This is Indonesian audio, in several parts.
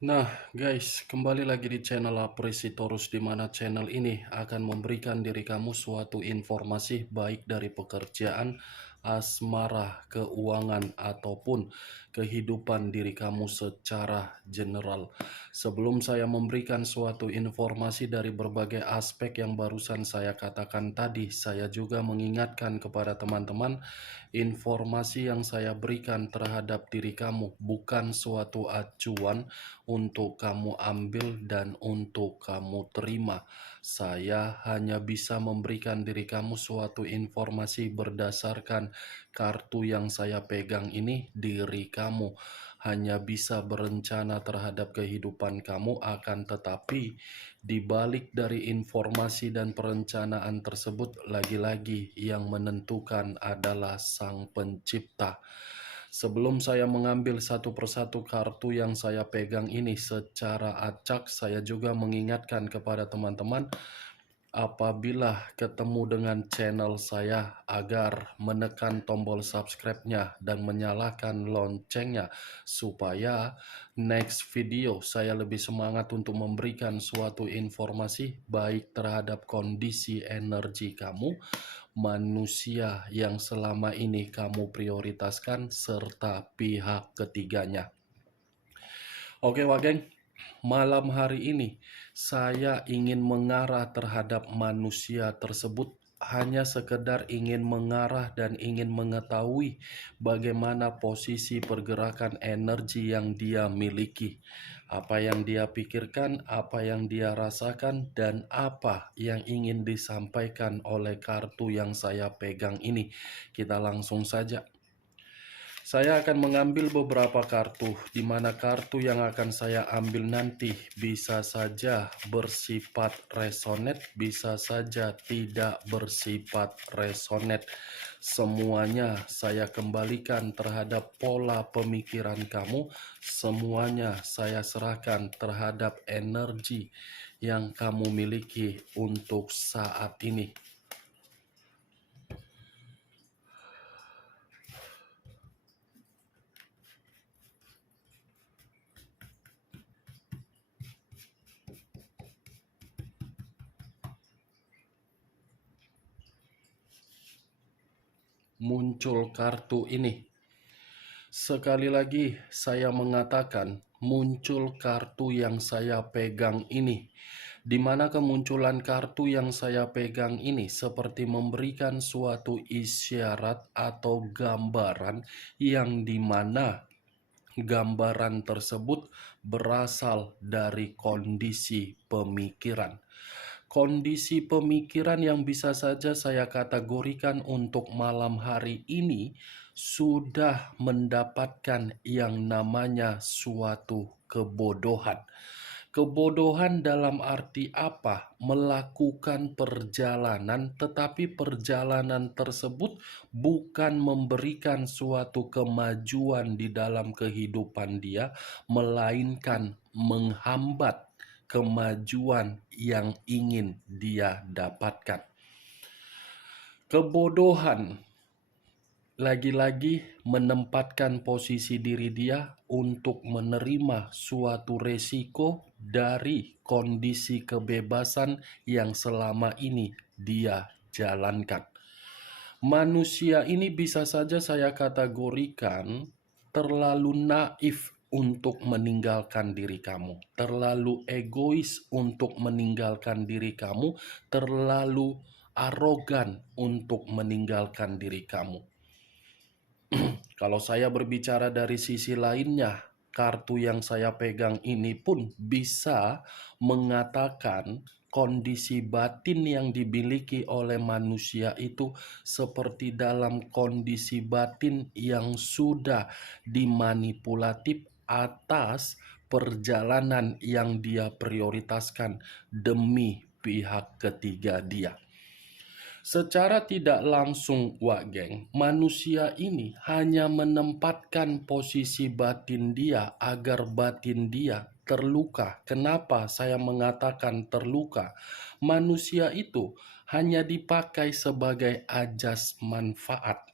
Nah, guys, kembali lagi di channel Apresitorus, di mana channel ini akan memberikan diri kamu suatu informasi baik dari pekerjaan, asmara, keuangan, ataupun kehidupan diri kamu secara general. Sebelum saya memberikan suatu informasi dari berbagai aspek yang barusan saya katakan tadi, saya juga mengingatkan kepada teman-teman, informasi yang saya berikan terhadap diri kamu bukan suatu acuan untuk kamu ambil dan untuk kamu terima. Saya hanya bisa memberikan diri kamu suatu informasi berdasarkan kartu yang saya pegang ini. Diri kamu hanya bisa berencana terhadap kehidupan kamu, akan tetapi di balik dari informasi dan perencanaan tersebut, lagi-lagi yang menentukan adalah Sang Pencipta. Sebelum saya mengambil satu persatu kartu yang saya pegang ini secara acak, saya juga mengingatkan kepada teman-teman, apabila ketemu dengan channel saya, agar menekan tombol subscribe-nya dan menyalakan loncengnya, supaya next video saya lebih semangat untuk memberikan suatu informasi baik terhadap kondisi energi kamu, manusia yang selama ini kamu prioritaskan, serta pihak ketiganya. Oke, Wak Geng, malam hari ini saya ingin mengarah terhadap manusia tersebut, hanya sekedar ingin mengarah dan ingin mengetahui bagaimana posisi pergerakan energi yang dia miliki, apa yang dia pikirkan, apa yang dia rasakan, dan apa yang ingin disampaikan oleh kartu yang saya pegang ini. Kita langsung saja. Saya akan mengambil beberapa kartu, di mana kartu yang akan saya ambil nanti bisa saja bersifat resonet, bisa saja tidak bersifat resonet. Semuanya saya kembalikan terhadap pola pemikiran kamu, semuanya saya serahkan terhadap energi yang kamu miliki untuk saat ini. Muncul kartu ini. Sekali lagi saya mengatakan, muncul kartu yang saya pegang ini, di mana kemunculan kartu yang saya pegang ini seperti memberikan suatu isyarat atau gambaran, yang dimana gambaran tersebut berasal dari kondisi pemikiran. Kondisi pemikiran yang bisa saja saya kategorikan untuk malam hari ini sudah mendapatkan yang namanya suatu kebodohan. Kebodohan dalam arti apa? Melakukan perjalanan, tetapi perjalanan tersebut bukan memberikan suatu kemajuan di dalam kehidupan dia, melainkan menghambat kemajuan yang ingin dia dapatkan. Kebodohan lagi-lagi menempatkan posisi diri dia untuk menerima suatu resiko dari kondisi kebebasan yang selama ini dia jalankan. Manusia ini bisa saja saya kategorikan terlalu naif untuk meninggalkan diri kamu, terlalu egois untuk meninggalkan diri kamu, terlalu arogan untuk meninggalkan diri kamu. Kalau saya berbicara dari sisi lainnya, kartu yang saya pegang ini pun bisa mengatakan kondisi batin yang dimiliki oleh manusia itu seperti dalam kondisi batin yang sudah dimanipulatif atas perjalanan yang dia prioritaskan demi pihak ketiga dia. Secara tidak langsung, Wak Geng, manusia ini hanya menempatkan posisi batin dia agar batin dia terluka. Kenapa saya mengatakan terluka? Manusia itu hanya dipakai sebagai ajas manfaat,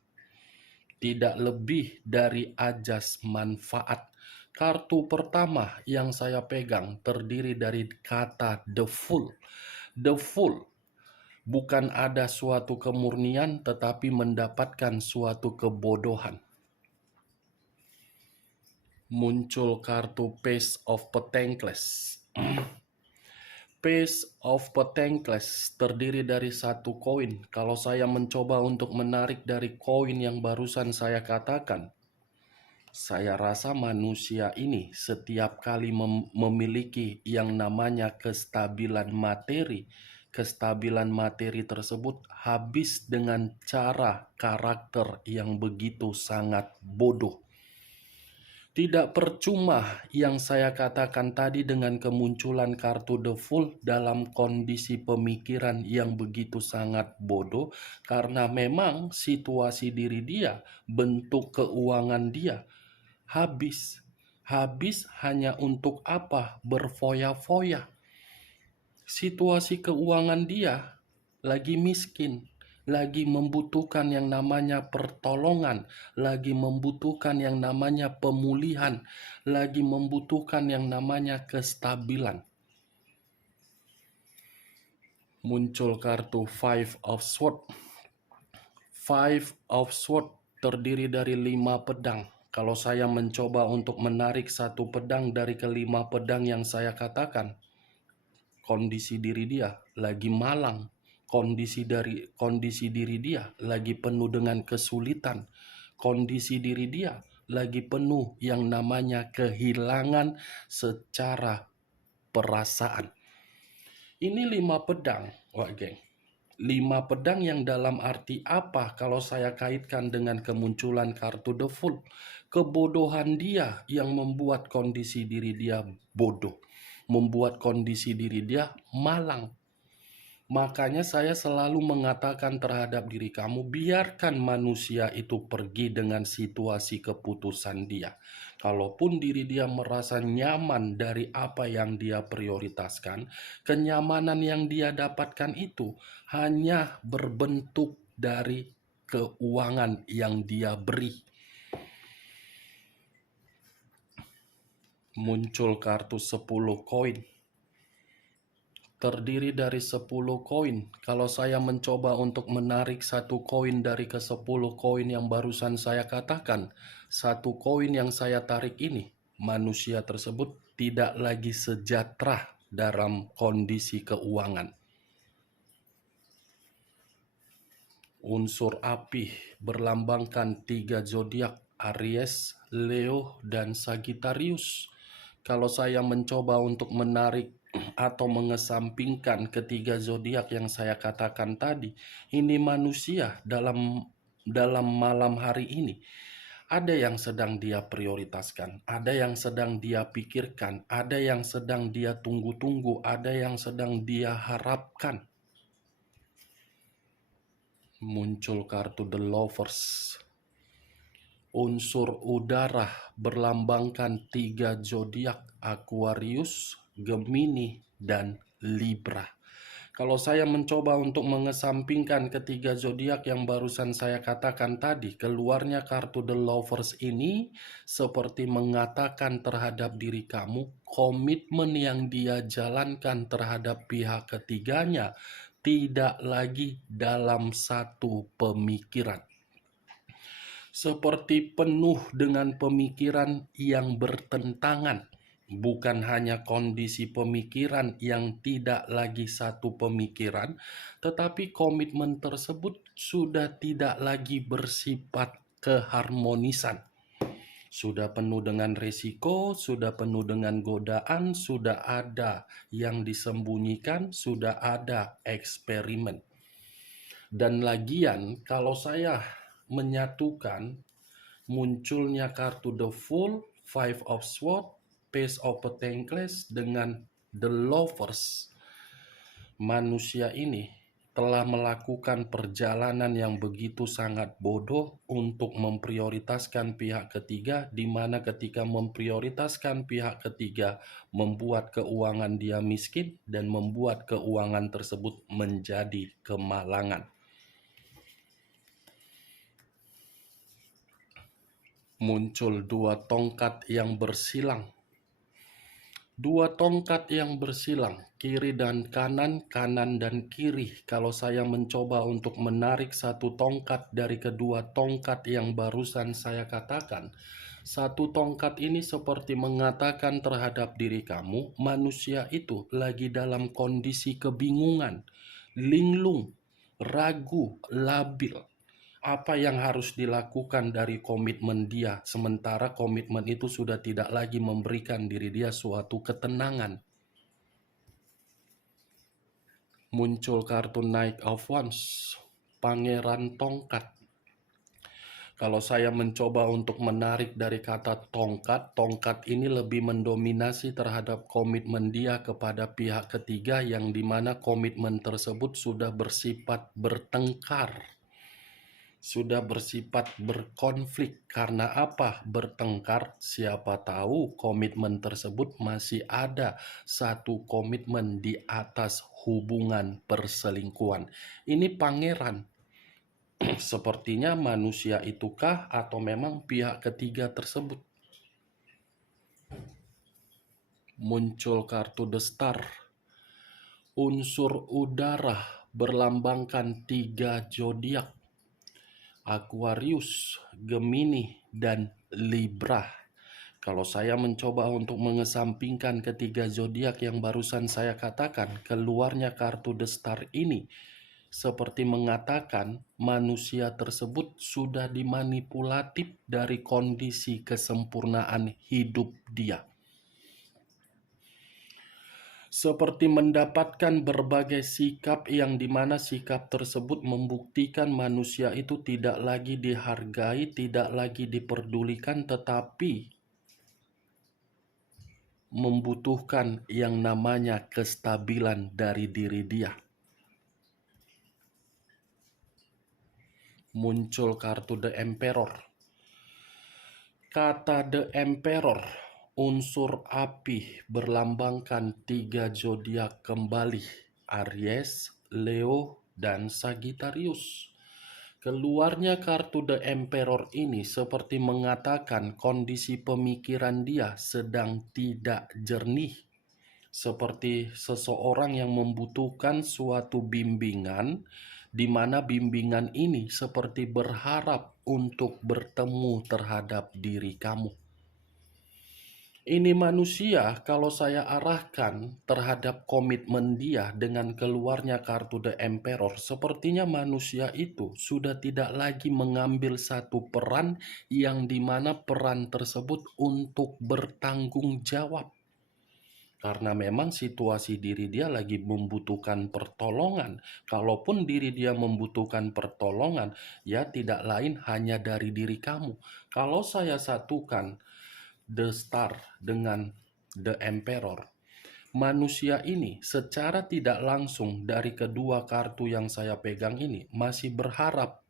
tidak lebih dari ajas manfaat. Kartu pertama yang saya pegang terdiri dari kata the full. The full bukan ada suatu kemurnian tetapi mendapatkan suatu kebodohan. Muncul kartu Page of Pentacles. Page of Pentacles terdiri dari satu koin. Kalau saya mencoba untuk menarik dari koin yang barusan saya katakan, saya rasa manusia ini setiap kali memiliki yang namanya kestabilan materi. Kestabilan materi tersebut habis dengan cara karakter yang begitu sangat bodoh. Tidak percuma yang saya katakan tadi dengan kemunculan kartu The Fool dalam kondisi pemikiran yang begitu sangat bodoh, karena memang situasi diri dia, bentuk keuangan dia habis. Habis hanya untuk apa? Berfoya-foya. Situasi keuangan dia lagi miskin, lagi membutuhkan yang namanya pertolongan, lagi membutuhkan yang namanya pemulihan, lagi membutuhkan yang namanya kestabilan. Muncul kartu Five of Swords. Five of Swords terdiri dari 5 pedang. Kalau saya mencoba untuk menarik satu pedang dari kelima pedang yang saya katakan, kondisi diri dia lagi malang. Kondisi diri dia lagi penuh dengan kesulitan. Kondisi diri dia lagi penuh yang namanya kehilangan secara perasaan. Ini 5 pedang, wah geng. 5 pedang yang dalam arti apa kalau saya kaitkan dengan kemunculan kartu The Fool? Kebodohan dia yang membuat kondisi diri dia bodoh, membuat kondisi diri dia malang. Makanya saya selalu mengatakan terhadap diri kamu, biarkan manusia itu pergi dengan situasi keputusan dia. Kalaupun diri dia merasa nyaman dari apa yang dia prioritaskan, kenyamanan yang dia dapatkan itu hanya berbentuk dari keuangan yang dia beri. Muncul kartu 10 koin. Terdiri dari 10 koin. Kalau saya mencoba untuk menarik satu koin dari ke 10 koin yang barusan saya katakan, satu koin yang saya tarik ini, manusia tersebut tidak lagi sejahtera dalam kondisi keuangan. Unsur api berlambangkan 3 zodiak, Aries, Leo, dan Sagittarius. Kalau saya mencoba untuk menarik atau mengesampingkan ketiga zodiak yang saya katakan tadi, ini manusia dalam malam hari ini. Ada yang sedang dia prioritaskan, ada yang sedang dia pikirkan, ada yang sedang dia tunggu-tunggu, ada yang sedang dia harapkan. Muncul kartu The Lovers. Unsur udara berlambangkan 3 zodiak, Aquarius, Gemini, dan Libra. Kalau saya mencoba untuk mengesampingkan ketiga zodiak yang barusan saya katakan tadi, keluarnya kartu The Lovers ini seperti mengatakan terhadap diri kamu, komitmen yang dia jalankan terhadap pihak ketiganya tidak lagi dalam satu pemikiran. Seperti penuh dengan pemikiran yang bertentangan. Bukan hanya kondisi pemikiran yang tidak lagi satu pemikiran, tetapi komitmen tersebut sudah tidak lagi bersifat keharmonisan. Sudah penuh dengan risiko, sudah penuh dengan godaan, sudah ada yang disembunyikan, sudah ada eksperimen. Dan lagian kalau saya menyatukan munculnya kartu The Fool, Five of Swords, Page of Pentacles dengan The Lovers, manusia ini telah melakukan perjalanan yang begitu sangat bodoh untuk memprioritaskan pihak ketiga, di mana ketika memprioritaskan pihak ketiga membuat keuangan dia miskin dan membuat keuangan tersebut menjadi kemalangan. Muncul dua tongkat yang bersilang. Dua tongkat yang bersilang, kiri dan kanan, kanan dan kiri. Kalau saya mencoba untuk menarik satu tongkat dari kedua tongkat yang barusan saya katakan, satu tongkat ini seperti mengatakan terhadap diri kamu, manusia itu lagi dalam kondisi kebingungan, linglung, ragu, labil. Apa yang harus dilakukan dari komitmen dia, sementara komitmen itu sudah tidak lagi memberikan diri dia suatu ketenangan. Muncul kartu Knight of Wands, Pangeran Tongkat. Kalau saya mencoba untuk menarik dari kata tongkat, tongkat ini lebih mendominasi terhadap komitmen dia kepada pihak ketiga, yang dimana komitmen tersebut sudah bersifat bertengkar, sudah bersifat berkonflik. Karena apa bertengkar? Siapa tahu komitmen tersebut masih ada satu komitmen di atas hubungan perselingkuhan. Ini pangeran. Sepertinya manusia itukah atau memang pihak ketiga tersebut? Muncul kartu The Star. Unsur udara berlambangkan 3 zodiak. Aquarius, Gemini, dan Libra. Kalau saya mencoba untuk mengesampingkan ketiga zodiak yang barusan saya katakan, keluarnya kartu The Star ini seperti mengatakan manusia tersebut sudah dimanipulatif dari kondisi kesempurnaan hidup dia. Seperti mendapatkan berbagai sikap yang dimana sikap tersebut membuktikan manusia itu tidak lagi dihargai, tidak lagi diperdulikan, tetapi membutuhkan yang namanya kestabilan dari diri dia. Muncul kartu The Emperor. Kata The Emperor, unsur api berlambangkan 3 zodiak kembali, Aries, Leo, dan Sagittarius. Keluarnya kartu The Emperor ini seperti mengatakan kondisi pemikiran dia sedang tidak jernih. Seperti seseorang yang membutuhkan suatu bimbingan, di mana bimbingan ini seperti berharap untuk bertemu terhadap diri kamu. Ini manusia, kalau saya arahkan terhadap komitmen dia dengan keluarnya kartu The Emperor, sepertinya manusia itu sudah tidak lagi mengambil satu peran yang dimana peran tersebut untuk bertanggung jawab. Karena memang situasi diri dia lagi membutuhkan pertolongan. Kalaupun diri dia membutuhkan pertolongan, ya tidak lain hanya dari diri kamu. Kalau saya satukan The Star dengan The Emperor, manusia ini secara tidak langsung dari kedua kartu yang saya pegang ini masih berharap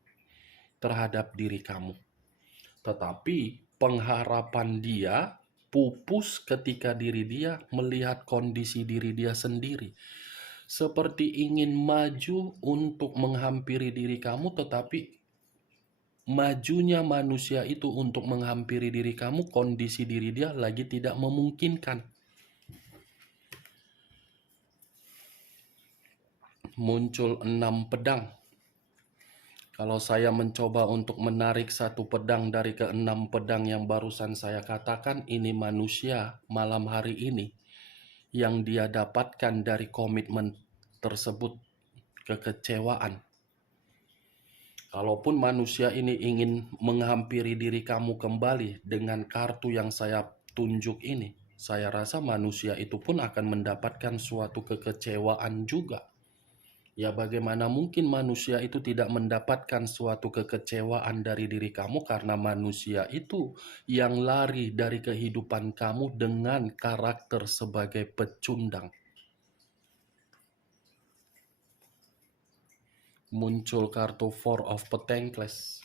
terhadap diri kamu. Tetapi pengharapan dia pupus ketika diri dia melihat kondisi diri dia sendiri. Seperti ingin maju untuk menghampiri diri kamu, tetapi majunya manusia itu untuk menghampiri diri kamu, kondisi diri dia lagi tidak memungkinkan. Muncul 6 pedang. Kalau saya mencoba untuk menarik satu pedang dari ke-6 pedang yang barusan saya katakan, ini manusia malam hari ini yang dia dapatkan dari komitmen tersebut, kekecewaan. Kalaupun manusia ini ingin menghampiri diri kamu kembali dengan kartu yang saya tunjuk ini, saya rasa manusia itu pun akan mendapatkan suatu kekecewaan juga. Ya bagaimana mungkin manusia itu tidak mendapatkan suatu kekecewaan dari diri kamu, karena manusia itu yang lari dari kehidupan kamu dengan karakter sebagai pecundang. Muncul kartu Four of Pentacles.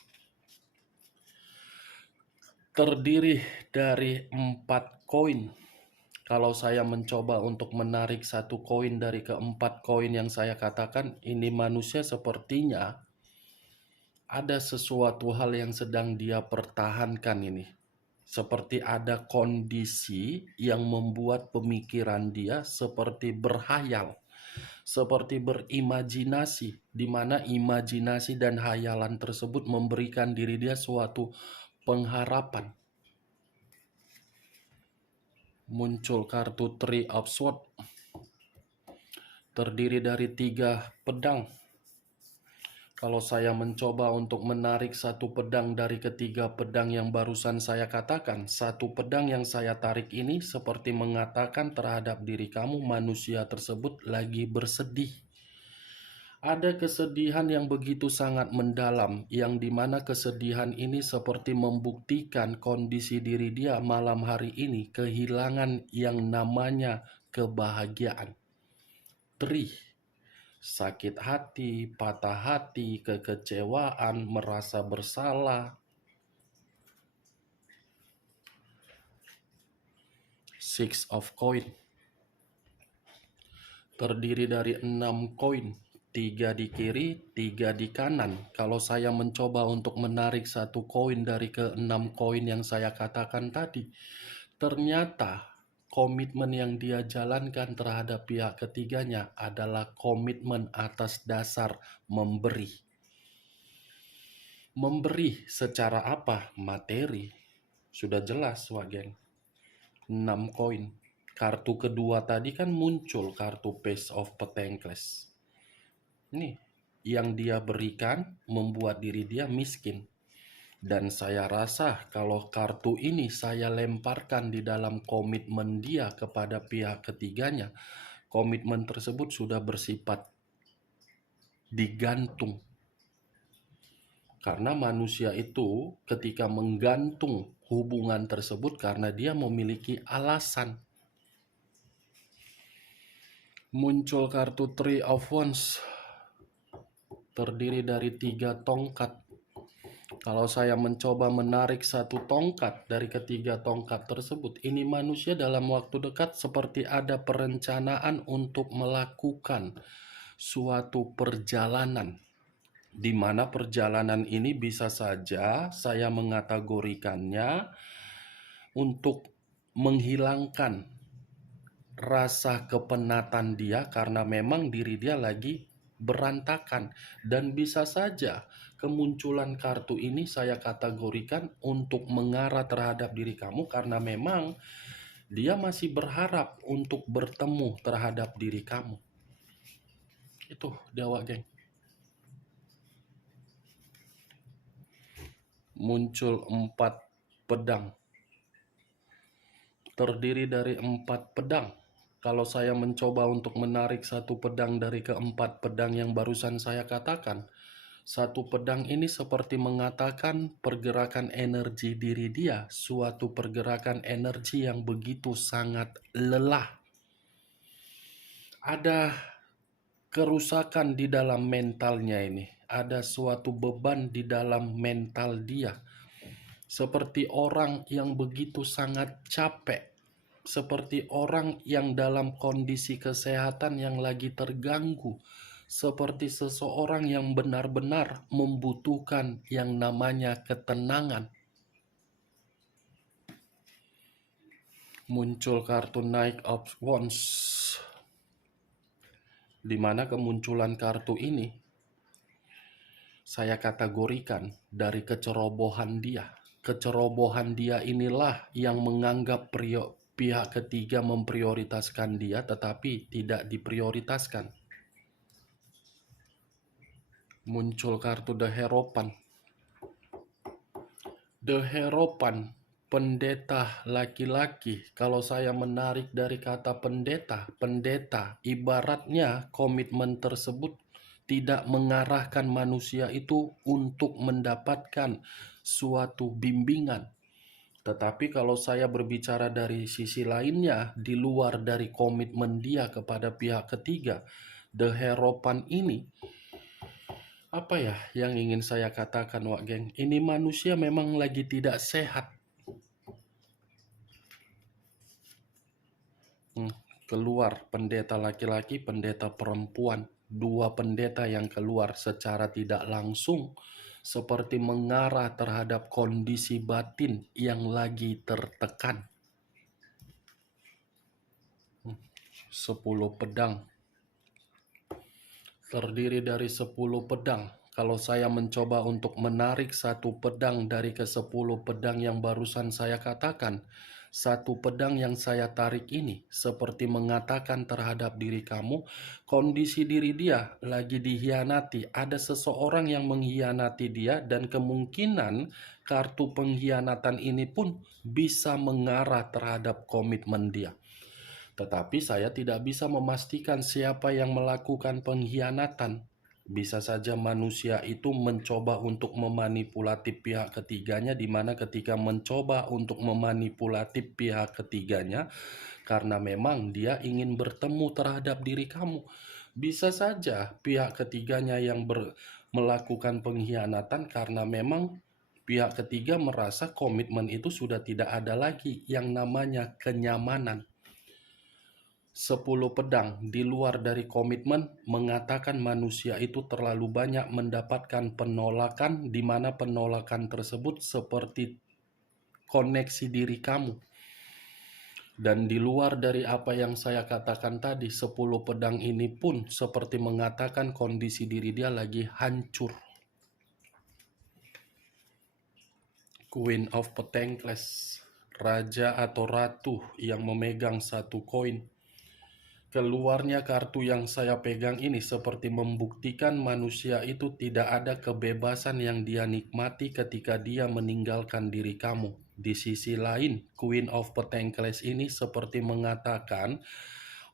Terdiri dari 4 koin. Kalau saya mencoba untuk menarik satu koin dari ke-4 koin yang saya katakan, ini manusia sepertinya Ada sesuatu hal yang sedang dia pertahankan ini. Seperti ada kondisi yang membuat pemikiran dia seperti berhayal, seperti berimajinasi, di mana imajinasi dan hayalan tersebut memberikan diri dia suatu pengharapan. Muncul kartu Three of Swords, terdiri dari 3 pedang. Kalau saya mencoba untuk menarik satu pedang dari ketiga pedang yang barusan saya katakan, satu pedang yang saya tarik ini seperti mengatakan terhadap diri kamu, manusia tersebut lagi bersedih. Ada kesedihan yang begitu sangat mendalam, yang dimana kesedihan ini seperti membuktikan kondisi diri dia malam hari ini kehilangan yang namanya kebahagiaan. Tri, sakit hati, patah hati, kekecewaan, merasa bersalah. Six of Coin, terdiri dari 6 koin, 3 di kiri, 3 di kanan. Kalau saya mencoba untuk menarik satu koin dari ke-6 koin yang saya katakan tadi, ternyata komitmen yang dia jalankan terhadap pihak ketiganya adalah komitmen atas dasar memberi. Memberi secara apa? Materi. Sudah jelas, Wak Geng. 6 koin. Kartu kedua tadi kan muncul kartu Page of Pentacles. Nih, yang dia berikan membuat diri dia miskin. Dan saya rasa kalau kartu ini saya lemparkan di dalam komitmen dia kepada pihak ketiganya, komitmen tersebut sudah bersifat digantung. Karena manusia itu ketika menggantung hubungan tersebut karena dia memiliki alasan. Muncul kartu Three of Wands, terdiri dari 3 tongkat. Kalau saya mencoba menarik satu tongkat dari ketiga tongkat tersebut, ini manusia dalam waktu dekat seperti ada perencanaan untuk melakukan suatu perjalanan, di mana perjalanan ini bisa saja saya mengategorikannya untuk menghilangkan rasa kepenatan dia karena memang diri dia lagi berantakan. Dan bisa saja kemunculan kartu ini saya kategorikan untuk mengarah terhadap diri kamu karena memang dia masih berharap untuk bertemu terhadap diri kamu. Itu Dewa Geng. Muncul 4 pedang, terdiri dari 4 pedang. Kalau saya mencoba untuk menarik satu pedang dari ke-4 pedang yang barusan saya katakan, satu pedang ini seperti mengatakan pergerakan energi diri dia, suatu pergerakan energi yang begitu sangat lelah. Ada kerusakan di dalam mentalnya ini, ada suatu beban di dalam mental dia. Seperti orang yang begitu sangat capek, seperti orang yang dalam kondisi kesehatan yang lagi terganggu, seperti seseorang yang benar-benar membutuhkan yang namanya ketenangan. Muncul kartu Knight of Wands, di mana kemunculan kartu ini saya kategorikan dari kecerobohan dia. Kecerobohan dia inilah yang menganggap pihak ketiga memprioritaskan dia tetapi tidak diprioritaskan. Muncul kartu The Hierophant. The Hierophant, pendeta laki-laki. Kalau saya menarik dari kata pendeta, pendeta ibaratnya komitmen tersebut tidak mengarahkan manusia itu untuk mendapatkan suatu bimbingan. Tetapi kalau saya berbicara dari sisi lainnya, di luar dari komitmen dia kepada pihak ketiga, The Hierophant ini, apa ya yang ingin saya katakan, Wak Geng? Ini manusia memang lagi tidak sehat. Keluar pendeta laki-laki, pendeta perempuan. 2 pendeta yang keluar secara tidak langsung seperti mengarah terhadap kondisi batin yang lagi tertekan. 10 pedang. Terdiri dari 10 pedang. Kalau saya mencoba untuk menarik satu pedang dari ke-10 pedang yang barusan saya katakan, satu pedang yang saya tarik ini seperti mengatakan terhadap diri kamu, kondisi diri dia lagi dihianati. Ada seseorang yang mengkhianati dia dan kemungkinan kartu pengkhianatan ini pun bisa mengarah terhadap komitmen dia. Tetapi saya tidak bisa memastikan siapa yang melakukan pengkhianatan. Bisa saja manusia itu mencoba untuk memanipulatif pihak ketiganya, di mana ketika mencoba untuk memanipulatif pihak ketiganya, karena memang dia ingin bertemu terhadap diri kamu. Bisa saja pihak ketiganya yang melakukan pengkhianatan karena memang pihak ketiga merasa komitmen itu sudah tidak ada lagi yang namanya kenyamanan. 10 pedang di luar dari komitmen mengatakan manusia itu terlalu banyak mendapatkan penolakan, di mana penolakan tersebut seperti koneksi diri kamu. Dan di luar dari apa yang saya katakan tadi, 10 pedang ini pun seperti mengatakan kondisi diri dia lagi hancur. Queen of Pentacles, raja atau ratu yang memegang satu koin. Keluarnya kartu yang saya pegang ini seperti membuktikan manusia itu tidak ada kebebasan yang dia nikmati ketika dia meninggalkan diri kamu. Di sisi lain, Queen of Pentacles ini seperti mengatakan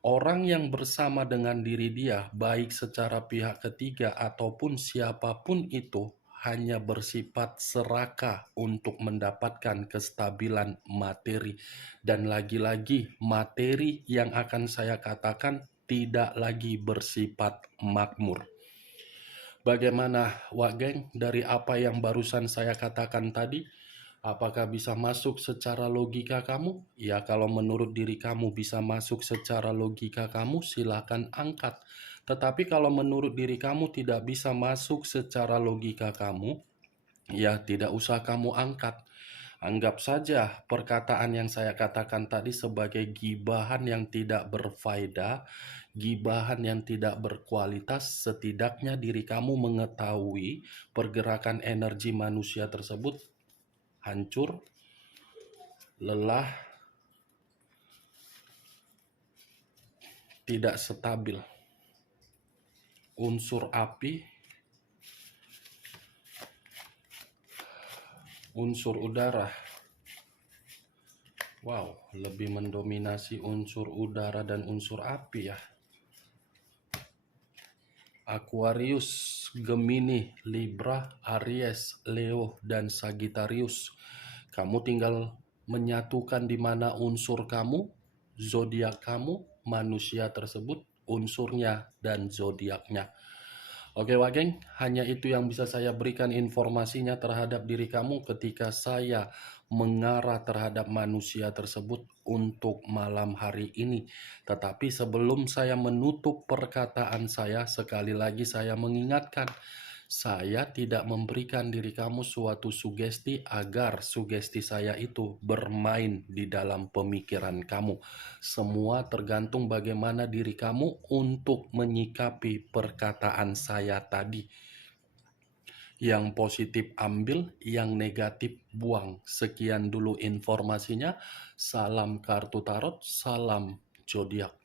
orang yang bersama dengan diri dia, baik secara pihak ketiga ataupun siapapun itu, hanya bersifat serakah untuk mendapatkan kestabilan materi. Dan lagi-lagi materi yang akan saya katakan tidak lagi bersifat makmur. Bagaimana Wak Geng dari apa yang barusan saya katakan tadi? Apakah bisa masuk secara logika kamu? Ya, kalau menurut diri kamu bisa masuk secara logika kamu, silakan angkat. Tetapi kalau menurut diri kamu tidak bisa masuk secara logika kamu, ya tidak usah kamu angkat. Anggap saja perkataan yang saya katakan tadi sebagai gibahan yang tidak berfaedah, gibahan yang tidak berkualitas. Setidaknya diri kamu mengetahui pergerakan energi manusia tersebut hancur, lelah, tidak stabil. Unsur api, unsur udara. Wow, lebih mendominasi unsur udara dan unsur api ya. Aquarius, Gemini, Libra, Aries, Leo, dan Sagittarius. Kamu tinggal menyatukan di mana unsur kamu, zodiak kamu, manusia tersebut, unsurnya dan zodiaknya. Oke Wak Geng, hanya itu yang bisa saya berikan informasinya terhadap diri kamu ketika saya mengarah terhadap manusia tersebut untuk malam hari ini. Tetapi sebelum saya menutup perkataan saya, sekali lagi saya mengingatkan, saya tidak memberikan diri kamu suatu sugesti agar sugesti saya itu bermain di dalam pemikiran kamu. Semua tergantung bagaimana diri kamu untuk menyikapi perkataan saya tadi. Yang positif ambil, yang negatif buang. Sekian dulu informasinya. Salam kartu tarot, salam zodiak.